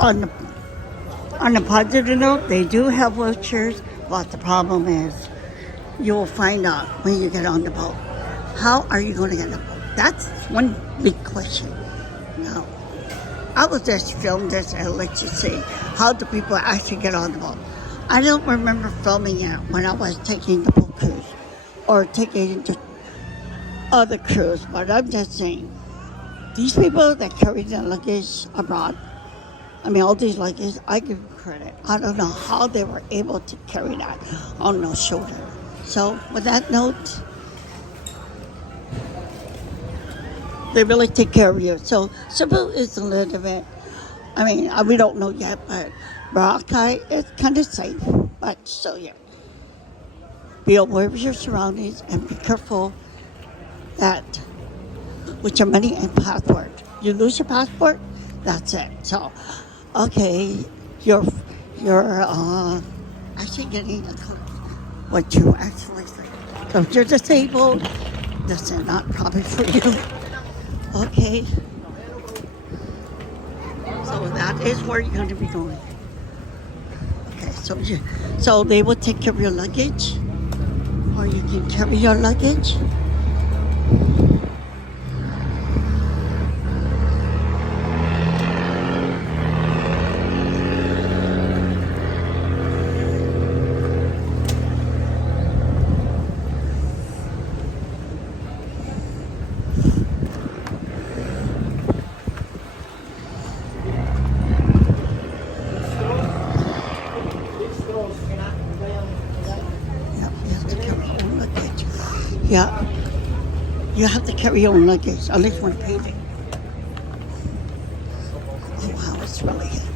on the positive note, they do have wheelchairs, but the problem is you'll find out when you get on the boat. How are you going to get on the boat? That's one big question. Now, I will just film this and let you see how the people actually get on the boat. I don't remember filming it when I was taking the boat cruise or taking the other cruise, but I'm just saying, these people that carry their luggage abroad, all these luggage, I give them credit. I don't know how they were able to carry that on their shoulder. So, with that note, they really take care of you. So, Cebu is a little bit, we don't know yet, but Boracay is kind of safe. But still, yeah. Be aware of your surroundings and be careful that with your money and passport. You lose your passport, that's it. So, okay, you're actually getting a car. What you actually say. So if you're disabled, this is not probably for you. Okay. So that is where you're going to be going. Okay, so they will take care of your luggage, or you can carry your luggage. Yeah, you have to carry your own luggage, at least one payment. Oh wow, it's really heavy.